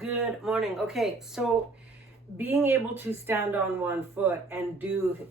Good morning. Okay, so being able to stand on one foot and do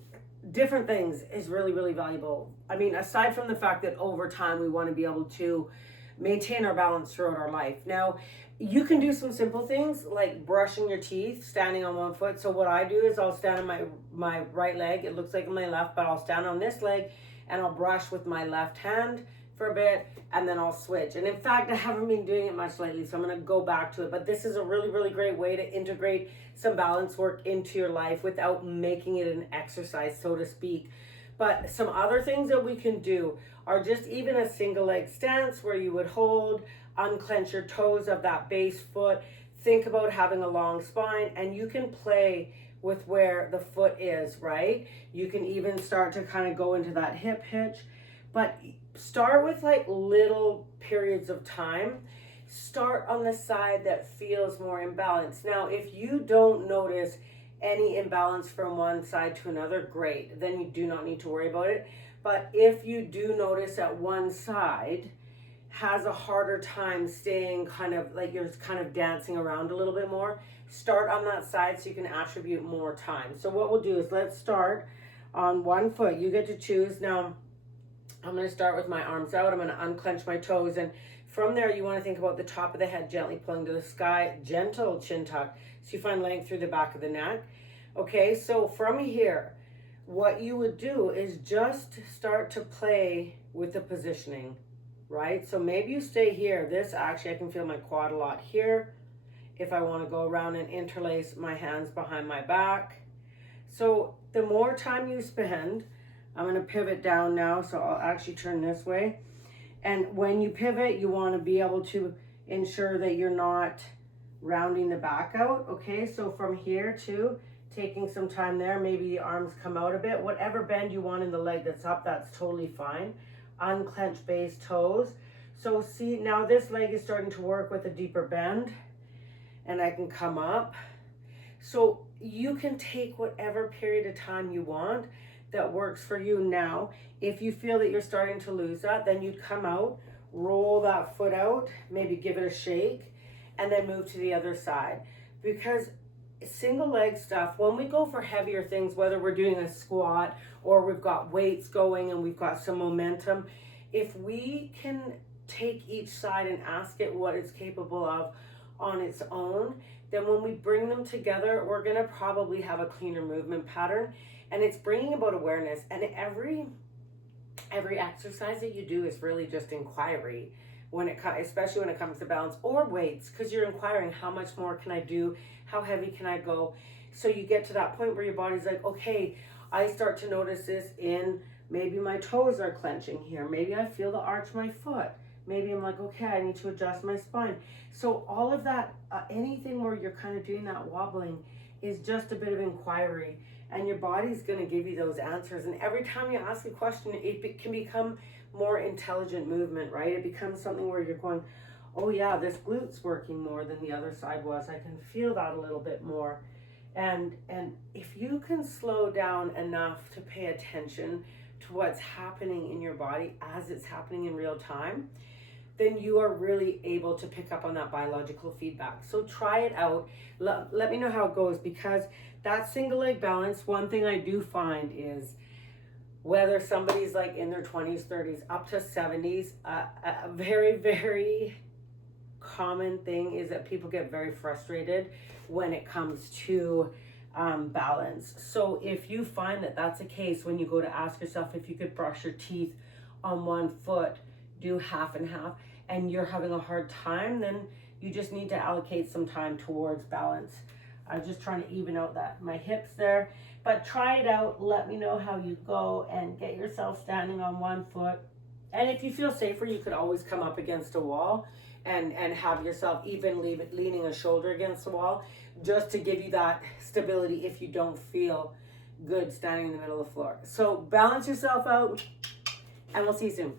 different things is really, really valuable. I mean, aside from the fact that over time we want to be able to maintain our balance throughout our life. Now, you can do some simple things like brushing your teeth, standing on one foot. So what I do is I'll stand on my right leg. It looks like my left, but I'll stand on this leg and I'll brush with my left hand for a bit, and then I'll switch. And in fact, I haven't been doing it much lately, so I'm going to go back to it. But this is a really, really great way to integrate some balance work into your life without making it an exercise, so to speak. But some other things that we can do are just even a single leg stance where you would hold, unclench your toes of that base foot. Think about having a long spine, and you can play with where the foot is, right? You can even start to kind of go into that hip hitch, but start with like little periods of time. Start on the side that feels more imbalanced. Now, if you don't notice any imbalance from one side to another, great. Then you do not need to worry about it. But if you do notice that one side has a harder time staying kind of like you're kind of dancing around a little bit more, start on that side so you can attribute more time. So what we'll do is let's start on one foot. You get to choose. Now, I'm going to start with my arms out. I'm going to unclench my toes. And from there, you want to think about the top of the head gently pulling to the sky, gentle chin tuck. So you find length through the back of the neck. Okay, so from here, what you would do is just start to play with the positioning, right? So maybe you stay here. This actually, I can feel my quad a lot here. If I want to go around and interlace my hands behind my back. So the more time you spend, I'm going to pivot down now, so I'll actually turn this way. And when you pivot, you want to be able to ensure that you're not rounding the back out. Okay, so from here to taking some time there, maybe the arms come out a bit. Whatever bend you want in the leg that's up, that's totally fine. Unclench base toes. So see, now this leg is starting to work with a deeper bend, and I can come up. So you can take whatever period of time you want that works for you. Now, if you feel that you're starting to lose that, then you'd come out, roll that foot out, maybe give it a shake, and then move to the other side. Because single leg stuff, when we go for heavier things, whether we're doing a squat or we've got weights going and we've got some momentum, if we can take each side and ask it what it's capable of on its own, then when we bring them together, we're going to probably have a cleaner movement pattern. And it's bringing about awareness. And every exercise that you do is really just inquiry, especially when it comes to balance or weights, because you're inquiring, how much more can I do? How heavy can I go? So you get to that point where your body's like, okay, I start to notice this in maybe my toes are clenching here. Maybe I feel the arch of my foot. Maybe I'm like, okay, I need to adjust my spine. So all of that, anything where you're kind of doing that wobbling is just a bit of inquiry. And your body's going to give you those answers. And every time you ask a question, it can become more intelligent movement, right? It becomes something where you're going, oh yeah, this glute's working more than the other side was. I can feel that a little bit more. And if you can slow down enough to pay attention to what's happening in your body as it's happening in real time, then you are really able to pick up on that biological feedback. So try it out. Let me know how it goes, because that single leg balance, one thing I do find is whether somebody's like in their 20s, 30s, up to 70s, a very, very common thing is that people get very frustrated when it comes to balance. So if you find that that's the case, when you go to ask yourself if you could brush your teeth on one foot, do half and half, and you're having a hard time, then you just need to allocate some time towards balance. I'm just trying to even out my hips there, but try it out. Let me know how you go and get yourself standing on one foot. And if you feel safer, you could always come up against a wall and have yourself even leaning a shoulder against the wall, just to give you that stability if you don't feel good standing in the middle of the floor. So balance yourself out, and we'll see you soon.